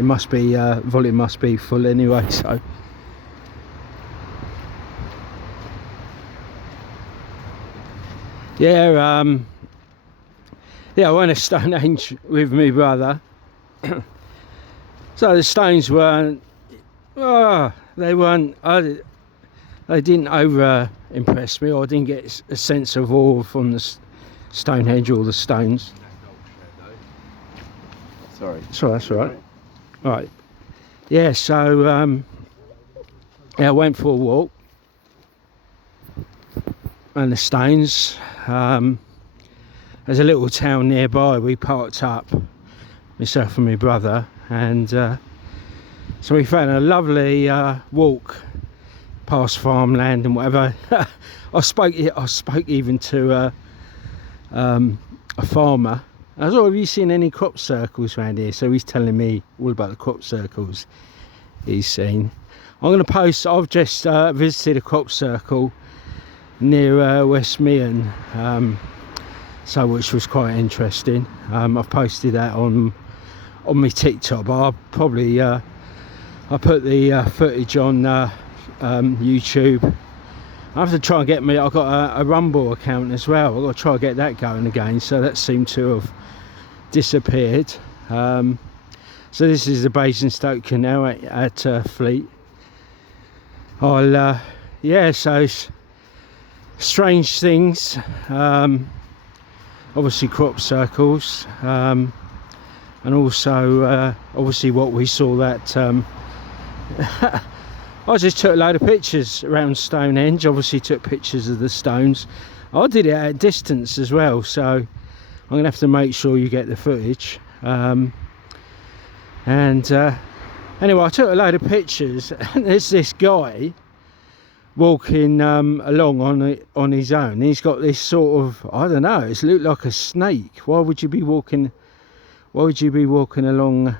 it must be volume must be full anyway. So yeah, I went to Stonehenge with my brother. So the stones weren't, they didn't over impress me, or I didn't get a sense of awe from the Stonehenge or the stones. Sorry. So that's all right. Right. Yeah, so yeah, I went for a walk and the stones. There's a little town nearby. We parked up, myself and my brother, and so we found a lovely walk past farmland and whatever. I spoke even to a farmer. I was like, have you seen any crop circles around here? So he's telling me all about the crop circles he's seen. I'm going to post, I've just visited a crop circle near West Meon, so which was quite interesting. I've posted that on my TikTok, but I'll probably I put the footage on YouTube. I have to try and get me, I've got a Rumble account as well. I've got to try and get that going again, so that seemed to have disappeared. So this is the Basingstoke Canal at Fleet. I'll yeah, so strange things, obviously crop circles, and also obviously what we saw that I just took a load of pictures around Stonehenge. Obviously took pictures of the stones. I did it at a distance as well, so I'm gonna have to make sure you get the footage. And anyway, I took a load of pictures, and there's this guy walking along on his own. He's got this sort of, I don't know, it's looked like a snake. Why would you be walking along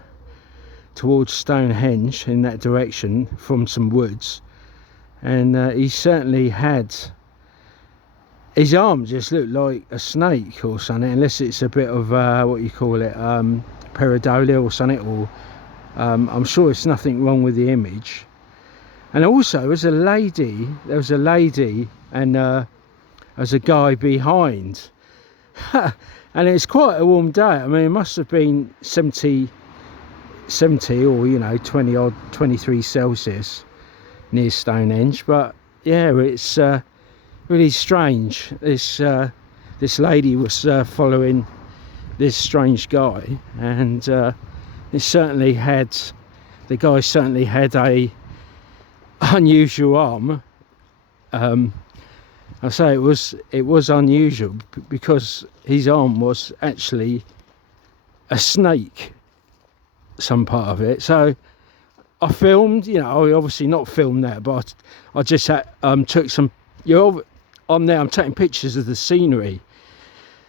towards Stonehenge in that direction from some woods? And he certainly had, his arm just looked like a snake or something, unless it's a bit of what you call it, pareidolia or something, or I'm sure it's nothing wrong with the image. And also there was a lady and there was a guy behind. And it's quite a warm day. I mean, it must have been 70 or, you know, 20 odd 23 Celsius near Stonehenge. But yeah, it's really strange. This lady was following this strange guy, and the guy certainly had a unusual arm. I say it was unusual because his arm was actually a snake, some part of it. So I filmed, you know, I obviously not filmed that, but I just took some, I'm taking pictures of the scenery.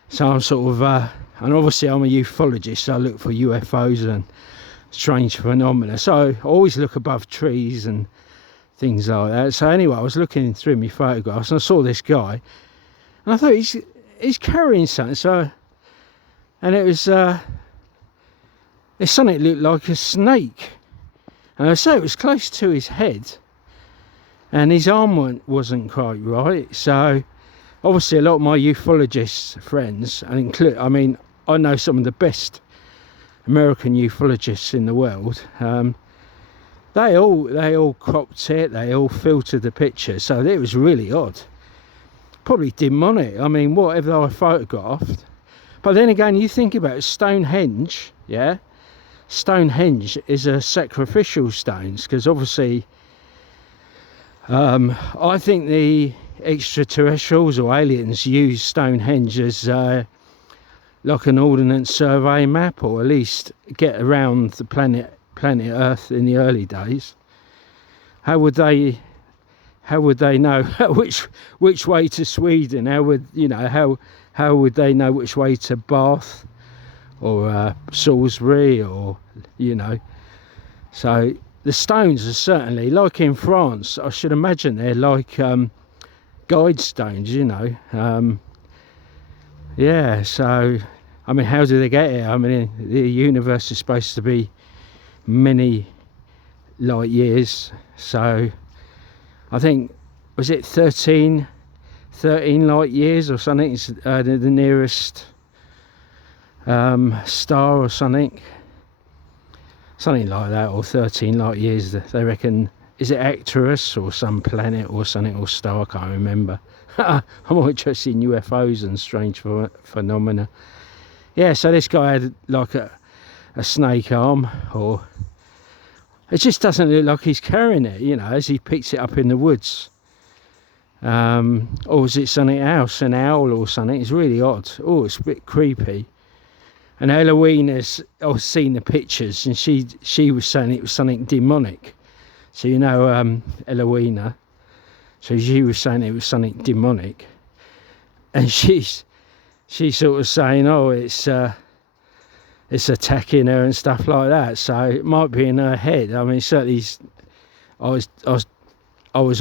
So I'm sort of and obviously I'm a ufologist, so I look for UFOs and strange phenomena. So I always look above trees and things like that. So anyway, I was looking through my photographs and I saw this guy, and I thought he's carrying something. So, and it was it's something that looked like a snake, and I say it was close to his head, and his arm wasn't quite right. So obviously a lot of my ufologist friends, and I mean, I know some of the best American ufologists in the world. They all cropped it, they all filtered the picture, so it was really odd. Probably demonic. I mean, whatever I photographed. But then again, you think about it, Stonehenge, yeah? Stonehenge is a sacrificial stones, because obviously I think the extraterrestrials or aliens use Stonehenge as like an ordnance survey map, or at least get around the planet Earth in the early days. How would they know which way to Sweden? How would they know which way to Bath or Salisbury, or, you know? So the stones are certainly, like in France, I should imagine they're like guide stones, you know. Yeah, so I mean, how do they get here? I mean, the universe is supposed to be many light years. So I think, was it 13 light years or something? It's the nearest star or something like that, or 13 light years they reckon. Is it Arcturus or some planet or something, or star? I can't remember. I'm more interested in UFOs and strange phenomena. Yeah, so this guy had like a snake arm, or it just doesn't look like he's carrying it, you know, as he picks it up in the woods. Or is it something else, an owl or something? It's really odd. Oh, it's a bit creepy. And Eloise has seen the pictures, and she was saying it was something demonic. So you know, Eloise, so she was saying it was something demonic, and she's sort of saying, oh, it's attacking her and stuff like that. So it might be in her head. I mean, certainly, I was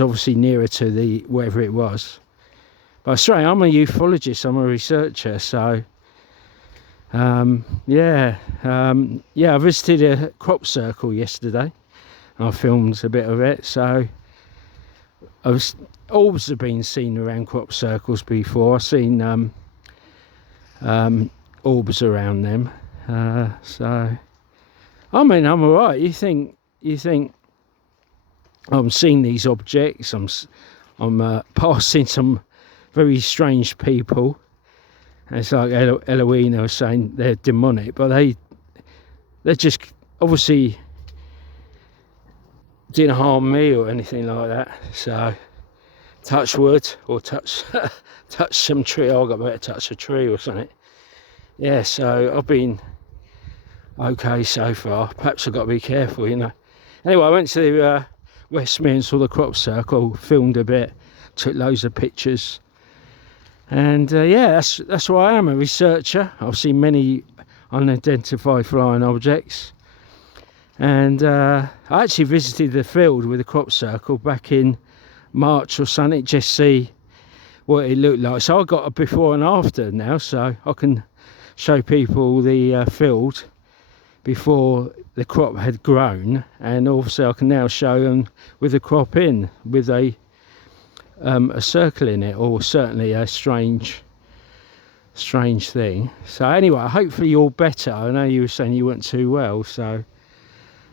obviously nearer to the whatever it was. But straight, I'm a ufologist. I'm a researcher. So yeah, I visited a crop circle yesterday. I filmed a bit of it. So orbs have been seen around crop circles before. I've seen orbs around them. So I mean, I'm all right. You think I'm seeing these objects. I'm passing some very strange people. And it's like Eloise was saying they're demonic, but they're just obviously didn't harm me or anything like that. So touch wood, or touch some tree. I got better touch a tree or something. Yeah, so I've been okay so far. Perhaps I've got to be careful, you know. Anyway, I went to Westmere and saw the crop circle, filmed a bit, took loads of pictures. And yeah, that's why I am, a researcher. I've seen many unidentified flying objects. And I actually visited the field with the crop circle back in March or something, just see what it looked like. So I got a before and after now, so I can show people the field before the crop had grown, and also I can now show them with the crop in, with a circle in it, or certainly a strange thing. So anyway, hopefully you're better. I know you were saying you weren't too well, so,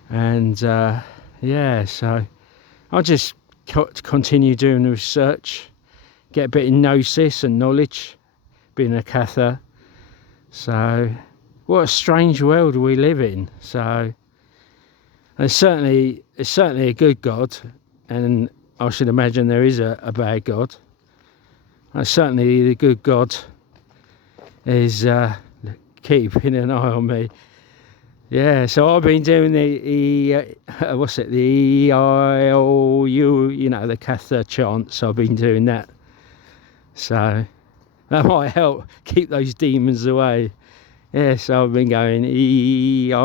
and yeah, so I'll just continue doing the research, get a bit of gnosis and knowledge, being a Cathar. So what a strange world we live in. So it's certainly a good God, and I should imagine there is a bad God. Certainly the good God is keeping an eye on me. Yeah, so I've been doing the E-I-O-U, you know, the Cathar chant. So I've been doing that. So that might help keep those demons away. Yeah, so I've been going E-I-O-U.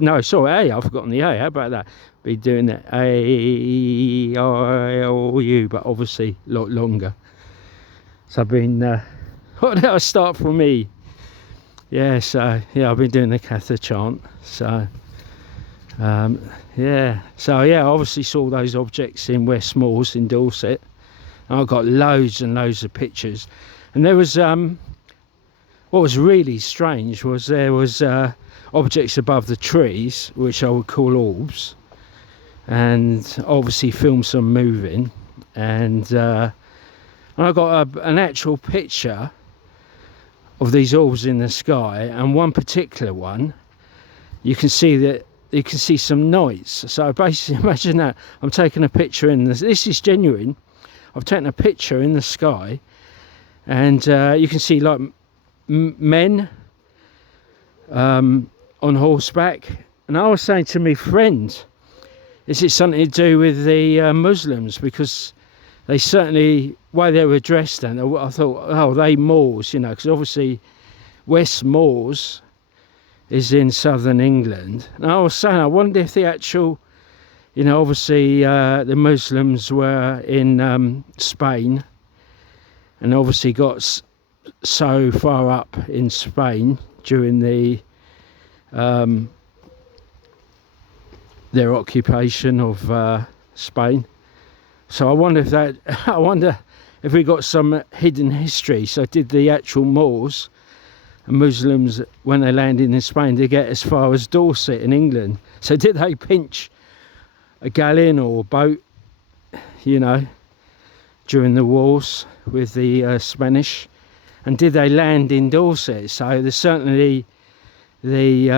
No, sorry, A, I've forgotten the A. How about that? Be doing that A-I-O-U, but obviously a lot longer. So I've been, what did I start from me? Yeah, so yeah, I've been doing the Cathar chant. So yeah, so yeah, I obviously saw those objects in West Moors in Dorset. And I got loads and loads of pictures. And there was what was really strange was there was objects above the trees, which I would call orbs, and obviously filmed some moving, and I got an actual picture of these orbs in the sky, and one particular one, you can see some knights. So basically, imagine that I'm taking a picture in this. This is genuine. I've taken a picture in the sky, and you can see like men on horseback. And I was saying to my friend, is it something to do with the Muslims? Because they certainly, way they were dressed, and I thought, oh, they Moors, you know, because obviously West Moors is in southern England. And I was saying, I wonder if the actual, you know, obviously the Muslims were in Spain, and obviously got so far up in Spain during the their occupation of Spain. So I wonder if that, I wonder if we got some hidden history. So did the actual Moors and Muslims, when they landed in Spain, they get as far as Dorset in England? So did they pinch a galleon or a boat, you know, during the wars with the Spanish? And did they land in Dorset? So there's certainly the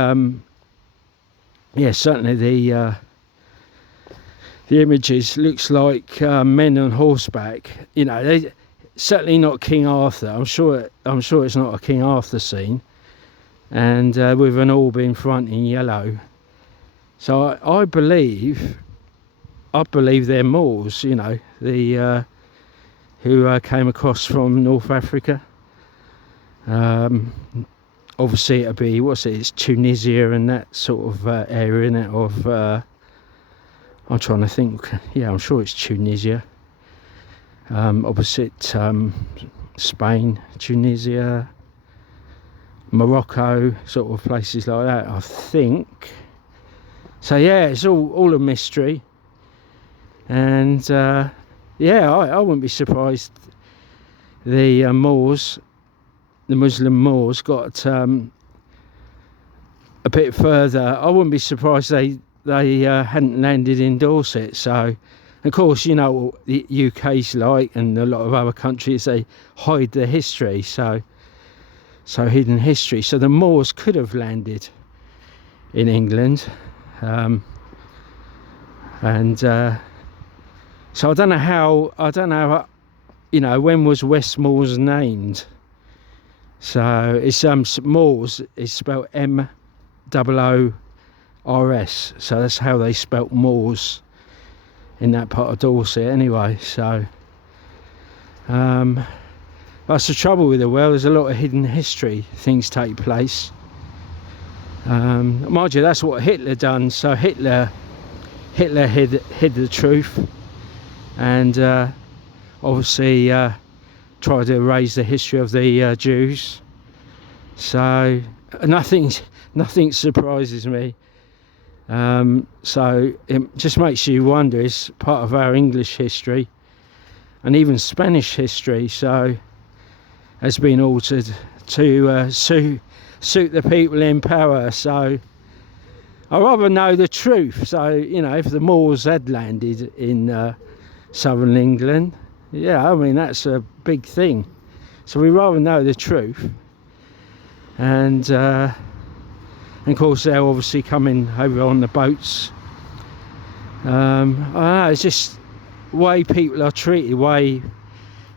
images looks like men on horseback. You know, they certainly not King Arthur. I'm sure it's not a King Arthur scene, and with an orb in front in yellow. So I believe they're Moors. You know, the who came across from North Africa. Obviously it'll be, it's Tunisia and that sort of area in it of I'm trying to think. Yeah, I'm sure it's Tunisia, opposite Spain, Tunisia, Morocco, sort of places like that, I think. So yeah, it's all a mystery, and yeah, I wouldn't be surprised the Moors, the Muslim Moors, got a bit further. I wouldn't be surprised they hadn't landed in Dorset. So, of course, you know what the UK's like, and a lot of other countries, they hide their history. So hidden history. So the Moors could have landed in England, and so I don't know how. You know, when was West Moors named? So it's Moors is spelled M-O-O-R-S. So that's how they spelt Moors in that part of Dorset anyway. So that's the trouble with the world. There's a lot of hidden history. Things take place. Mind you, that's what Hitler done. So Hitler hid the truth, and obviously tried to erase the history of the Jews. So nothing surprises me. So it just makes you wonder, it's part of our English history and even Spanish history, so has been altered to suit the people in power. So I rather know the truth. So, you know, if the Moors had landed in southern England, yeah, I mean, that's a big thing. So we rather know the truth. And of course they're obviously coming over on the boats. I don't know, it's just way people are treated, way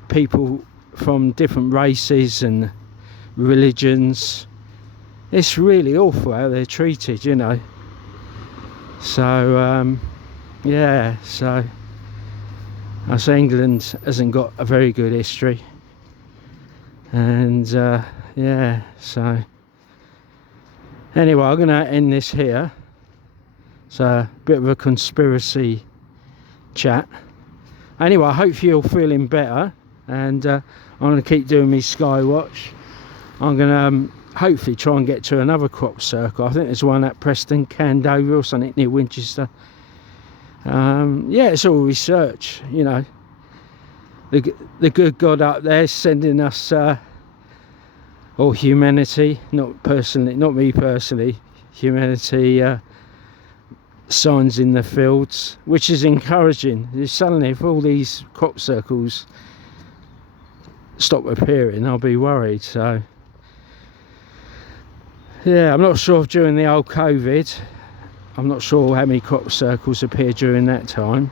people from different races and religions, it's really awful how they're treated, you know. So yeah, so I say England hasn't got a very good history, and yeah, so anyway, I'm going to end this here. So a bit of a conspiracy chat. Anyway, I hope you're feeling better, and I'm going to keep doing my sky watch. I'm going to hopefully try and get to another crop circle. I think there's one at Preston, Candover or something near Winchester. Yeah, it's all research, you know. The good God up there sending us, or humanity, not me personally, humanity, signs in the fields, which is encouraging. Suddenly, if all these crop circles stop appearing, I'll be worried. So yeah, I'm not sure if during the old COVID, I'm not sure how many crop circles appeared during that time.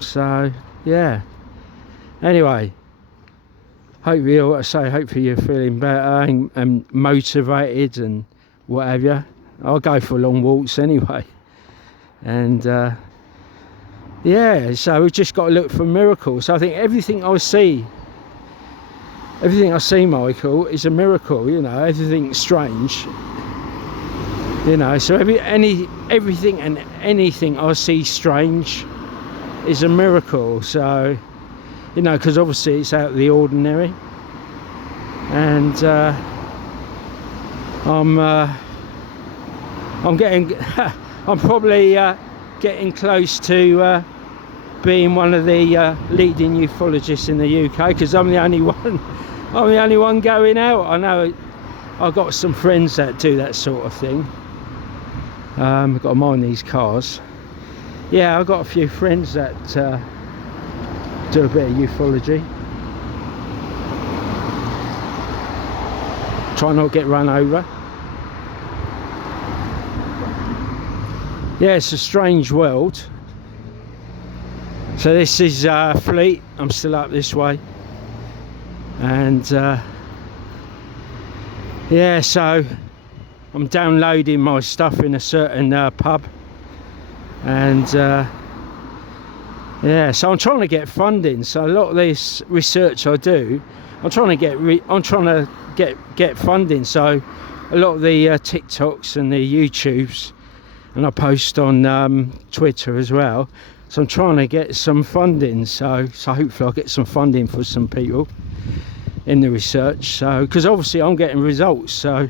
So yeah, anyway, hopefully you're feeling better and motivated and whatever. I'll go for long walks anyway, and yeah, so we've just got to look for miracles. I think everything I see, Michael, is a miracle, you know. Everything's strange, you know. So everything and anything I see strange is a miracle. So, you know, because obviously it's out of the ordinary, and I'm getting I'm probably getting close to being one of the leading ufologists in the UK, because I'm the only one. I'm the only one going out. I know I've got some friends that do that sort of thing. I've got to mind these cars. Yeah, I've got a few friends that do a bit of ufology. Try not to get run over. Yeah, it's a strange world. So this is Fleet. I'm still up this way, and yeah, so I'm downloading my stuff in a certain pub, and yeah, so I'm trying to get funding. So a lot of this research I do, I'm trying to get funding. So a lot of the TikToks and the YouTubes, and I post on Twitter as well. So I'm trying to get some funding. So hopefully I'll get some funding for some people in the research. So because obviously I'm getting results. So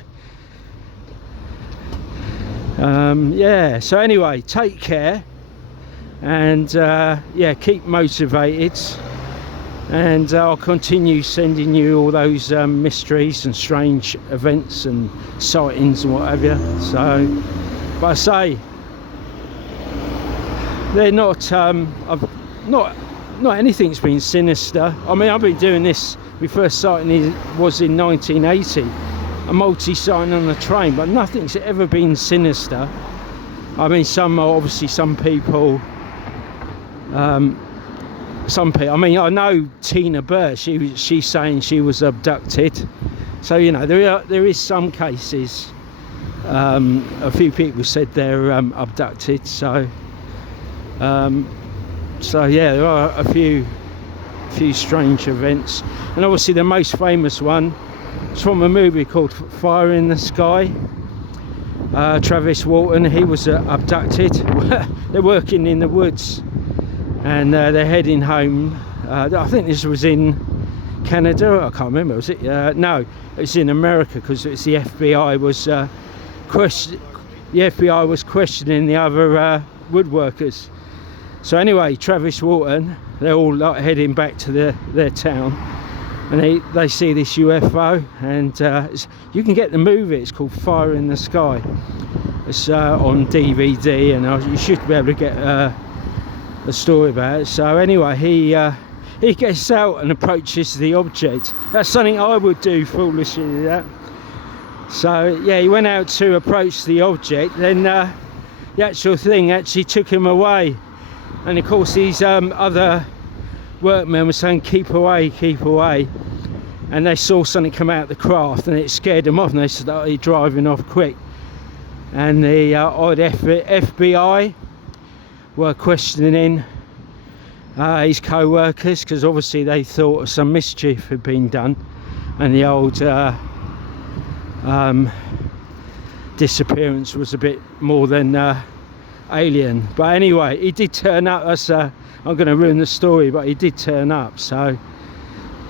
yeah. So anyway, take care, and yeah, keep motivated. And I'll continue sending you all those mysteries and strange events and sightings and what have you. So, but I say, they're not, not anything's been sinister. I mean, I've been doing this, my first sighting was in 1980, a multi-sighting on the train, but nothing's ever been sinister. I mean, obviously some people, I mean, I know Tina Burr, she's saying she was abducted. So, you know, there is some cases, a few people said they're abducted. So yeah, there are a few strange events, and obviously the most famous one is from a movie called Fire in the Sky. Travis Walton, he was abducted. They're working in the woods, and they're heading home. I think this was in Canada. I can't remember. Was it? No, it's in America, because it's the FBI was questioning the other woodworkers. So anyway, Travis Walton, they're all like heading back to their town, and they see this UFO, and you can get the movie. It's called Fire in the Sky. It's on DVD, and you should be able to get a story about it. So anyway, he gets out and approaches the object. That's something I would do foolishly, that. So yeah, he went out to approach the object, then the actual thing actually took him away. And of course these other workmen were saying, keep away, and they saw something come out of the craft, and it scared them off, and they started driving off quick. And the odd FBI were questioning his co-workers, because obviously they thought some mischief had been done, and the old disappearance was a bit more than alien. But anyway, he did turn up. That's I'm going to ruin the story, but he did turn up. So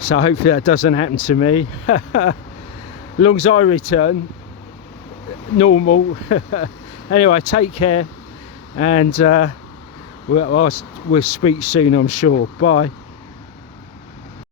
hopefully that doesn't happen to me. As long as I return normal. Anyway, take care, and we'll speak soon, I'm sure. Bye.